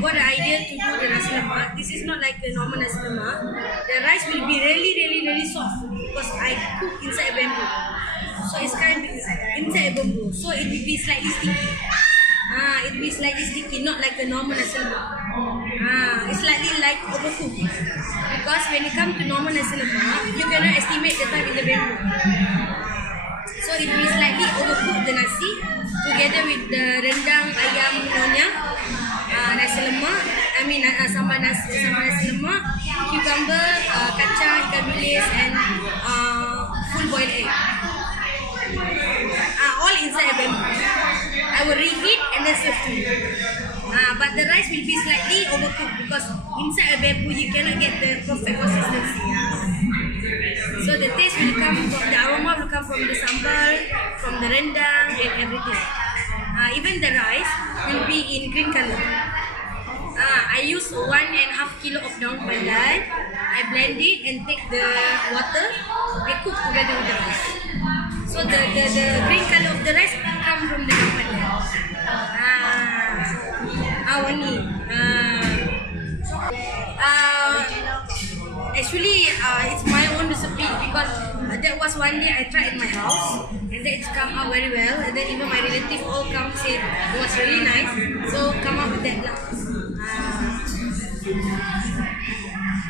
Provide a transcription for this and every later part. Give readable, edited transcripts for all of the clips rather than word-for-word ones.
got the idea to do the nasi lemak. This is not like the normal nasi lemak. The rice will be really soft because I cook inside a bamboo. So it's kind of inside a bamboo. So it will be slightly sticky. It will be slightly sticky, not like the normal nasi lemak. It's slightly like overcooked. Because when it comes to normal nasi lemak, you cannot estimate the time in the bamboo. So it will be slightly overcooked the nasi together with the rendang ayam nyonya, nasi lemak, sambal nasi lemak, cucumber, kacang, ikan bilis, and full boiled egg. All inside a bamboo. I will reheat and then serve to you. But the rice will be slightly overcooked because inside a bamboo you cannot get the perfect consistency. So the taste will come from the aroma will come from the sambal, from the rendang and everything. Even the rice will be in green color. I use 1.5 kilo of daun pandan. I blend it and take the water and cook together with the rice. So the green color of the rice come from the daun pandan. Wangi. Actually, it's my own recipe because that was one day I tried in my house and then it's come out very well. And then even my relatives all come say it was really nice. So come up with that now.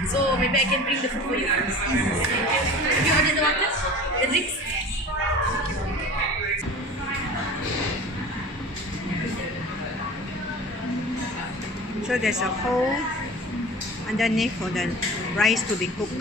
So maybe I can bring the food for you first. Have you ordered the water? The drinks? So there's a hole underneath for the rice to be cooked.